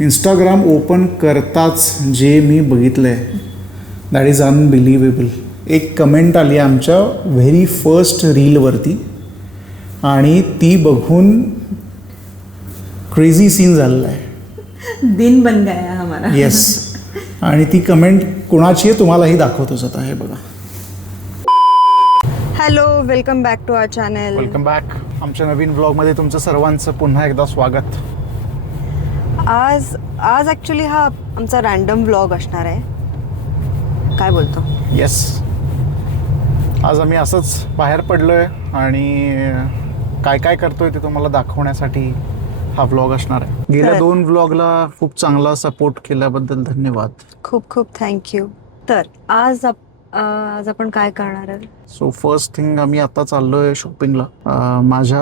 Instagram open करताच जे मी बघितलं आहे दॅट इज अनबिलिव्हेबल. एक कमेंट आली आमच्या व्हेरी फर्स्ट रीलवरती आणि ती बघून क्रेझी सीन झालेला आहे. दिन बन गया हमारा. येस. आणि ती कमेंट कुणाची आहे तुम्हालाही दाखवतोच आता. हे बघा. Hello, welcome back to our channel. Welcome back. आमच्या नवीन व्लॉगमध्ये तुमचं सर्वांचं पुन्हा एकदा स्वागत. आज ॲक्च्युली हा आमचा रँडम व्लॉग असणार आहे. काय बोलतो? येस. आज आम्ही असंच बाहेर पडलो आहे आणि काय काय करतोय ते तुम्हाला दाखवण्यासाठी हा व्लॉग असणार आहे. गेल्या 2 व्लॉगला खूप चांगला सपोर्ट केल्याबद्दल धन्यवाद. खूप खूप थँक्यू. तर आज आपण काय करणार आहे? सो फर्स्ट थिंग आम्ही आता चाललोय शॉपिंगला. माझ्या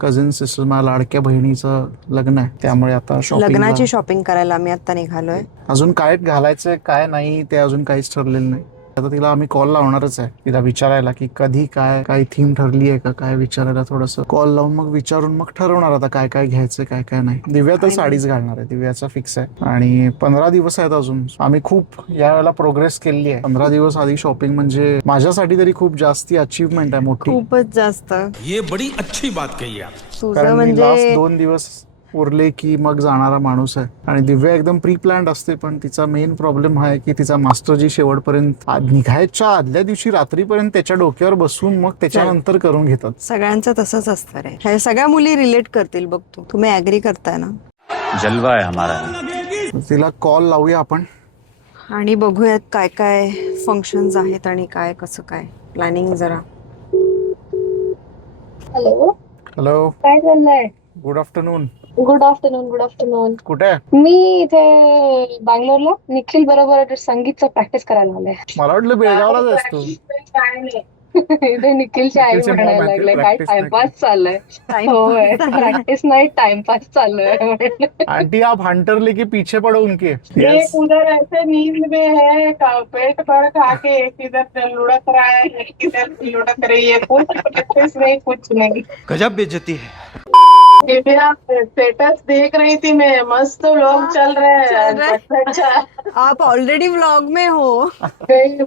कझिन सिस्टर, माझ्या लाडक्या बहिणीचं लग्न आहे, त्यामुळे आता लग्नाची शॉपिंग करायला आम्ही आता निघालोय. अजून काय घालायचंय काय नाही ते अजून काहीच ठरलेलं नाही. आता तिला आम्ही कॉल लावणारच आहे, तिला विचारायला की कधी काय थीम ठरली आहे का काय विचारायला. थोडंसं कॉल लावून मग विचारून मग ठरवणार आता काय काय घ्यायचं काय काय नाही. दिव्या तर साडीच घालणार आहे, दिव्याचा फिक्स आहे. आणि 15 दिवस आहेत अजून. आम्ही खूप यावेळेला प्रोग्रेस केली आहे. 15 दिवस आधी शॉपिंग म्हणजे माझ्यासाठी तरी खूप जास्ती अचीवमेंट आहे, मोठी, खूपच जास्त. ये बड़ी अच्छी बात कही आप. तुझं म्हणजे लास्ट 2 दिवस उरले की मग जाणारा माणूस आहे. आणि दिव्या एकदम प्री प्लॅन्ड असते, पण तिचा मेन प्रॉब्लेम हा आहे की तिचा मास्टरजी शेवटपर्यंत निघायच्या आदल्या दिवशी रात्रीपर्यंत त्याच्या डोक्यावर बसून मग त्याच्यानंतर करून घेतात. सगळ्यांचं तसंच असतं रे. हे सगळ्या मुली रिलेट करतील बघ. तुम्ही ऍग्री करताय ना? जलवा है हमारा. तिला कॉल लावूया आपण आणि बघूयात काय काय फंक्शन्स आहेत आणि काय कसं काय प्लॅनिंग जरा. हॅलो. हॅलो. काय चाललंय? Good afternoon. Good afternoon. Good afternoon. कुठे आहे? मी इथे बँगलोरला निखिल बरोबर संगीतचा प्रॅक्टिस करायला आले. मला वाटलं बेळगावलाच आहेस तू. इथे निखिलची आई निखिलचे म्हणायला mom लागले आहेत, काय practice टाइमपास चाललंय. होय, प्रॅक्टिस नाही टाइमपास चाललंय. आंटी आप हंटर लेके पीछे पड़ो उनके. एक उधर ऐसे नींद में है, पेट भर खा के एक इधर लुढ़क रहा है, एक इधर लुढ़क रही है. कुछ प्रैक्टिस नहीं, कुछ नहीं. गजब बेइज्जती है. ये मेरा स्टेटस देख रही थी मैं. मस्त लोग चल रहे हैं. अच्छा, आप ऑलरेडी व्लॉग में हो.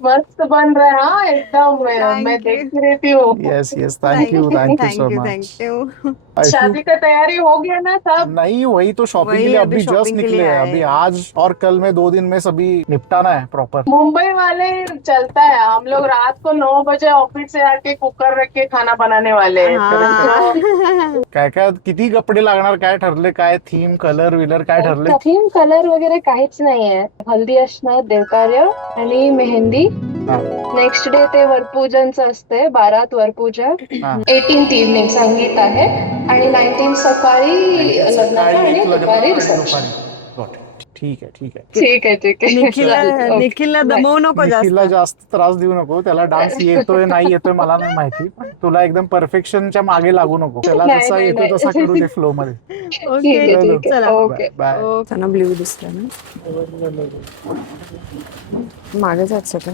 मस्त बन रहा है. हाँ, एकदम. मैं देखती रहती हूँ. Yes yes, thank you so much. Thank you. शादी का तैयारी हो गया ना सब? नहीं, वही तो शॉपिंग वही के लिए अभी अभी जस्ट shopping के निकले लिए हैं. आए अभी हैं. आज और कल में 2 दिन में सभी निपटाना है प्रॉपर. मुंबई वाले चलता है. हम लोग रात को 9 बजे ऑफिस से आके कुकर रख के खाना बनाने वाले हैं. काय काय किती कपडे लागणार, काय ठरले, काय थीम, कलर विलर काय ठरले? थीम कलर वगैरे काहीच नाहीये. हल्दी असणार, देवकार्य आणि मेहंदी. नेक्स्ट डे ते वरपूजनचं असते. 12th वरपूजा, 18th इव्हनिंग संगीत आहे आणि 19th सकाळी लग्नाचं आणि दुपारी रिसेप्शन. ठीक आहे ठीक आहे. ठीक आहे ठीक आहे. निखिलला दमवू नको जास्त. निखिलला जास्त त्रास देऊ नको. त्याला डान्स येतोय नाही येतोय मला नाही माहिती, पण तुला एकदम परफेक्शनच्या मागे लागू नको. त्याला जसा येतो तसा करू दे फ्लो मध्ये. ओके, ठीक आहे. चला. ओके. बाय. त्यांना ब्ल्यू दिसला ना मागे जायचं का?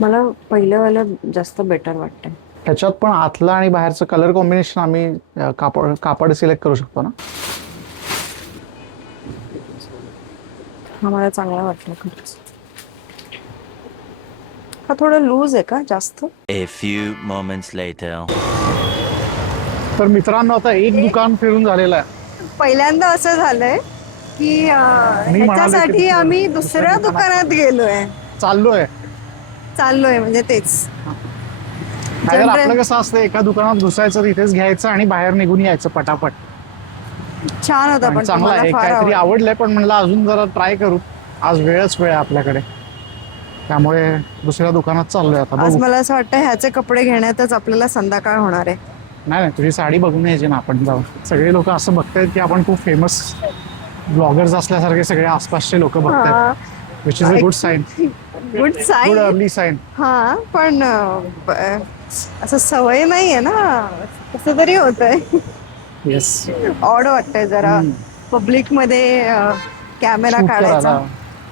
मला पहिलं वालं जास्त बेटर वाटतंय. त्याच्यात पण आतला आणि बाहेरचं कलर कॉम्बिनेशन आम्ही कापड सिलेक्ट करू शकतो ना. हा मला चांगला वाटला खरंच. हा थोडा लूज आहे का जास्त? A few moments later. तर मित्रांनो, आता एक दुकान फिरून झालेलं आहे. पहिल्यांदा असं झालंय की ह्याच्यासाठी आम्ही दुसऱ्या दुकानात गेलोय, चाललोय म्हणजे तेच. नाहीतर आपलं कसं असतं, एका दुकानात घुसायचं, तिथेच घ्यायचं आणि बाहेर निघून यायचं पटापट. छान होता पण चांगला आहे, काहीतरी आवडलंय. पण म्हणलं अजून जरा ट्राय करू. आज वेळ आहे आपल्याकडे, त्यामुळे दुसऱ्या दुकानात चाललोय आता. आज मला असं वाटतं ह्याचे कपडे घेण्यातच आपल्याला संध्याकाळ होणार आहे. नाही, तुझी साडी बघून यायची ना आपण जाऊ. सगळे लोक असं बघतायत की आपण खूप फेमस ब्लॉगर्स असल्यासारखे सगळे आसपासचे लोक बघतायत, which is a good sign. Good sign, early sign. हा, पण असं सवय नाहीये ना, कसं तरी होतंय. येस, ऑड वाटतंय जरा पब्लिक मध्ये कॅमेरा काढायचा.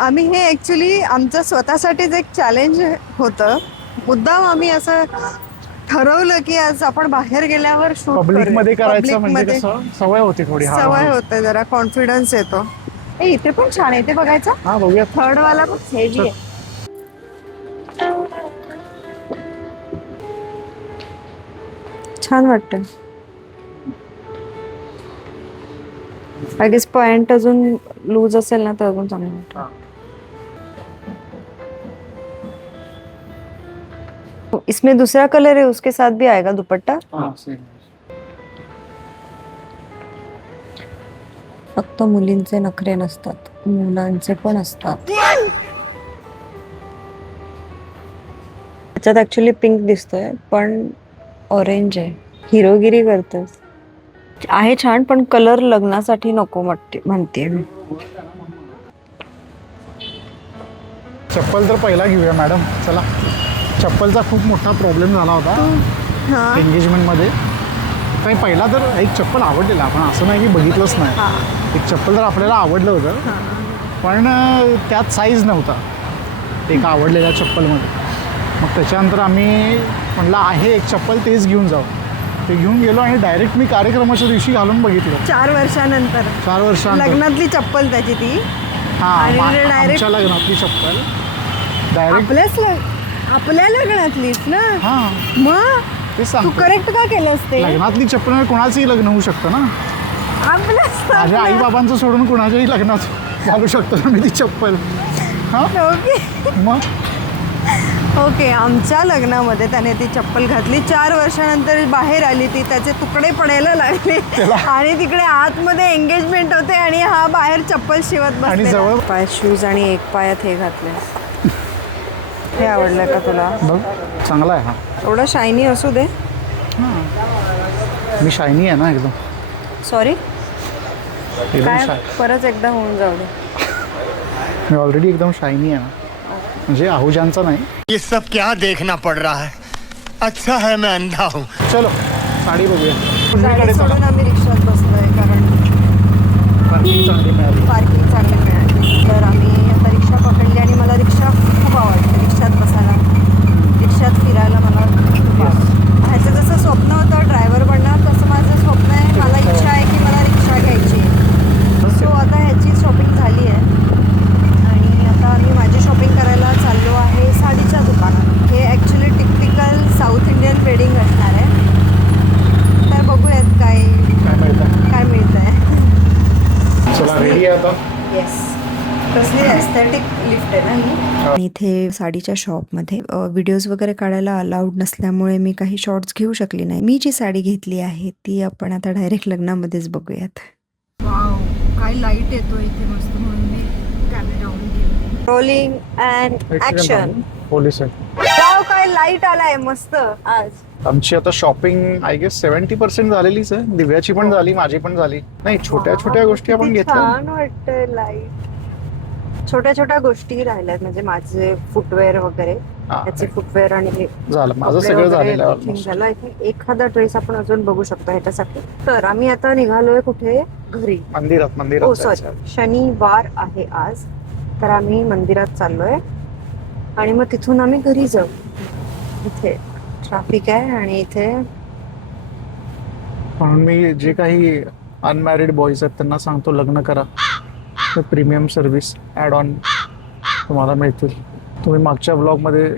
आम्ही हे ऍक्च्युली आमचं स्वतःसाठीच एक चॅलेंज होतं. मुद्दाम आम्ही असं ठरवलं की आज आपण बाहेर गेल्यावर शूट पब्लिक मध्ये करायचं म्हणजे कसं सवय होती थोडी. सवय होते, जरा कॉन्फिडन्स येतो. इथे पण छान आहे, ते बघायचं. हा बघूया. थर्ड वाला पण हेवी आहे. छान वाटतं. आय गेस पॉइंट अजून लूज असेल ना तर अजून चांगलं वाटतं. इसमें दूसरा कलर है, उसके साथ भी आएगा दुपट्टा. फक्त मुलींचे नखरे नसतात, मुलांचे पण असतात. त्याच्यात ऍक्च्युली पिंक दिसतोय पण ऑरेंज आहे. हिरोगिरी करतोस. आहे छान, पण कलर लग्नासाठी नको म्हणते मी. चप्पल तर पहिला घेऊया मॅडम. चला. चप्पलचा खूप मोठा प्रॉब्लेम झाला होता एंगेजमेंट मध्ये. काही पहिला तर एक चप्पल आवडलेला, आपण असं नाही की बघितलंच नाही. एक चप्पल तर आपल्याला आवडलं होतं, पण त्यात साईज नव्हता एक आवडलेल्या चप्पलमध्ये. मग त्याच्यानंतर आम्ही म्हटलं आहे एक चप्पल, तेच घेऊन जाऊ. ते घेऊन गेलो आणि डायरेक्ट मी कार्यक्रमाच्या दिवशी घालून बघितलं. 4 वर्षानंतर 4 वर्षानंतर लग्नातली चप्पल त्याची ती. आणि direct- आमच्या लग्नातली चप्पल डायरेक्ट आपल्या लग्नातलीच ना. मग ते तू सांगतो. करेक्ट का केलंस ते? लग्नातली चप्पल कोणाचंही लग्न होऊ शकतं ना. माझ्या आई बाबांचं सोडून कोणाच्याही लग्नात घालू शकतो ना मी ती चप्पल. मग ओके, आमच्या लग्नामध्ये त्याने ती चप्पल घातली. 4 वर्षानंतर बाहेर आली ती, त्याचे तुकडे पडायला लागले आणि तिकडे आतमध्ये एंगेजमेंट होते आणि हा बाहेर चप्पल शिवत आणि जवळ पाय शूज आणि एक पायात हे घातले. हे आवडलं का तुला? बघ चांगला आहे हा. एवढा शायनी असू दे. मी शायनी आहे ना एकदम. सॉरी काय, एकदम परत एकदा होऊन जाऊ दे. मी ऑलरेडी एकदम शायनी आहे ना, म्हणजे आहुजांचा नाही. ये सब क्या देखना पड़ रहा है. अच्छा है मैं अंधा हूँ. चलो साडी बघूया. गाडी सोडून आम्ही रिक्षात बसलोय कारण पार्किंग चांगली मिळाली. पार्किंग चांगली मिळाली. तर आम्ही आता रिक्षा पकडली आणि मला रिक्षा खूप आवडते. रिक्षात बसायला, रिक्षात फिरायला मला खूप आवडतं. ह्याचं जसं स्वप्न होतं ड्रायव्हर बनणार, तसं माझं स्वप्न आहे. मला इच्छा आहे की मला रिक्षा घ्यायची. सो आता ह्याची शॉपिंग झाली आहे आणि आता आम्ही माझी शॉपिंग करायला चाललो आहे साडीच्या दुकानात. हे actually typical south Indian wedding असणार आहे. तर बघूयात काय मिळतं आहे. चला रेडी आहे आता. येस, कसली एस्थेटिक लिफ्ट आहे ना ही. इथे साडीच्या शॉपमध्ये व्हिडिओज वगैरे काढायला अलाउड नसल्यामुळे मी काही शॉर्ट्स घेऊ शकली नाही. मी जी साडी घेतली आहे ती आपण आता डायरेक्ट लग्नामध्येच बघूयात. वाव, काय लाईट येतो इथे मस्त, म्हणून मी कॅमेरा ऑन केला. Rolling and action. पोलीस आहे. वाव, काय लाईट आलाय मस्त आज. आमची आता शॉपिंग आय गेस 70% झालेलीच आहे. दिव्याची पण झाली, माझी पण झाली. नाही छोट्या छोट्या गोष्टी आपण घेतल्या. छान वाटतंय लाईट. छोट्या छोट्या गोष्टी राहिल्यात, म्हणजे माझे फुटवेअर वगैरे, त्याचे फुटवेअर आणि झालं माझं सगळं झालेलं आहे. झालं. आय थिंक एखादा ड्रेस आपण अजून बघू शकतो ह्याच्यासाठी. तर आम्ही आता निघालोय कुठे? घरी, मंदिरात. हो सॉरी, शनिवार आहे आज, तर आम्ही मंदिरात चाललोय आणि मग तिथून आम्ही घरी जाऊ. इथे ट्रॅफिक आहे आणि इथे म्हणून मी जे काही अनमॅरिड बॉईज आहेत त्यांना सांगतो लग्न करा. तर प्रीमियम सर्व्हिस ॲड ऑन तुम्हाला मिळतील. तुम्ही मागच्या ब्लॉगमध्ये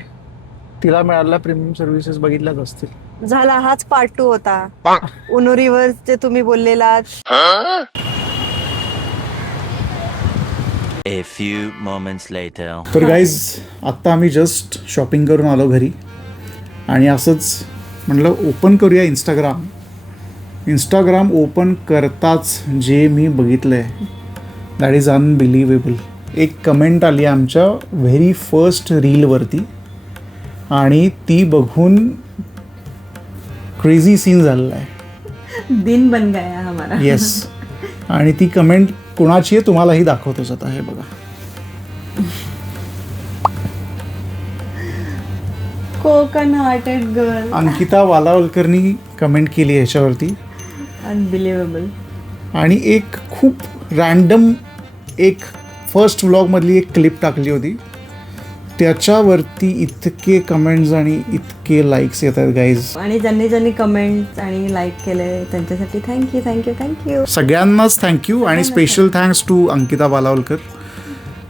तिला मिळालेल्या प्रीमियम सर्व्हिसेस बघितल्याच असतील. झाला. हाच पार्ट 2 होता उनुरीवर जे तुम्ही बोललेला. A few moments later. तर गाईज आत्ता आम्ही जस्ट शॉपिंग करून आलो घरी आणि असंच म्हटलं ओपन करूया इंस्टाग्राम ओपन करताच जे मी बघितलं आहे दॅट इज अनबिलिव्हेबल. एक कमेंट आली आमच्या व्हेरी फर्स्ट रीलवरती आणि ती बघून क्रेझी सीन झालेला आहे. दिन बन गया हमारा. येस. आणि ती कमेंट कोणाची आहे तुम्हालाही दाखवतोच आता. हे बघा. कोकण हार्टेड गर्ल अंकिता वालावलकरनी कमेंट केली ह्याच्यावरती. अनबिलिव्हेबल. आणि एक खूप रँडम एक फर्स्ट व्लॉगमधली एक क्लिप टाकली होती त्याच्यावरती इतके कमेंट्स आणि इतके लाईक्स येतात गाईज. आणि ज्यांनी कमेंट आणि लाईक केले त्यांच्यासाठी थँक्यू. सगळ्यांनाच थँक्यू आणि special thanks to Ankita Balawalkar.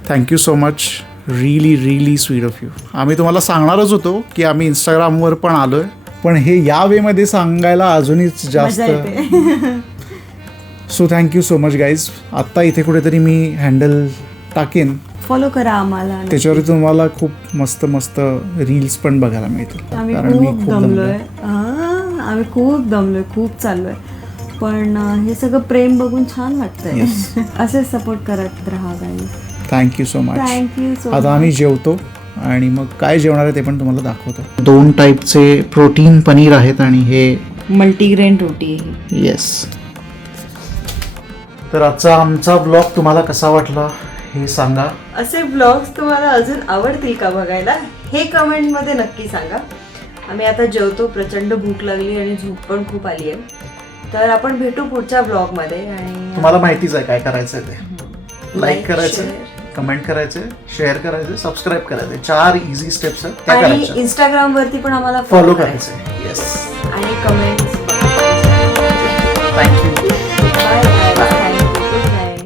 Thank you so much. Really sweet of you. आम्ही तुम्हाला सांगणारच होतो की आम्ही इंस्टाग्रामवर पण आलो आहे, पण हे या वेमध्ये सांगायला अजूनच जास्त. So thank you so much guys. आत्ता इथे कुठेतरी मी हँडल टाकेन, फॉलो करा आम्हाला. त्याच्यावर तुम्हाला खूप मस्त मस्त रील्स पण बघायला मिळतील. आम्ही कारण मी खूप खूप दमलोय. खूप चाललोय, पण हे सगळं प्रेम बघून छान वाटतंय. असे सपोर्ट करत राहा guys. Thank you so much. Thank you so आता आम्ही जेवतो आणि मग काय जेवणार आहे ते पण तुम्हाला दाखवतो. 2 टाईपचे प्रोटीन पनीर आहेत आणि हे मल्टीग्रेन रोटी. येस. तर आजचा आमचा ब्लॉग तुम्हाला कसा वाटला हे सांगा. असे ब्लॉग्स तुम्हाला अजून आवडतील का बघायला हे कमेंटमध्ये नक्की सांगा. आम्ही आता जेवतो, प्रचंड भूक लागली आणि झोप पण खूप आली आहे. तर आपण भेटू पुढच्या ब्लॉगमध्ये. आणि तुम्हाला माहितीच आहे काय करायचं ते. लाईक करायचं, share. कमेंट करायचे, शेअर करायचे, सबस्क्राईब करायचे. 4 इझी स्टेप्स आहेत त्या आणि करायच्या. इंस्टाग्राम वरती पण आम्हाला फॉलो करायचे. येस. आणि कमेंट्स. थँक्यू.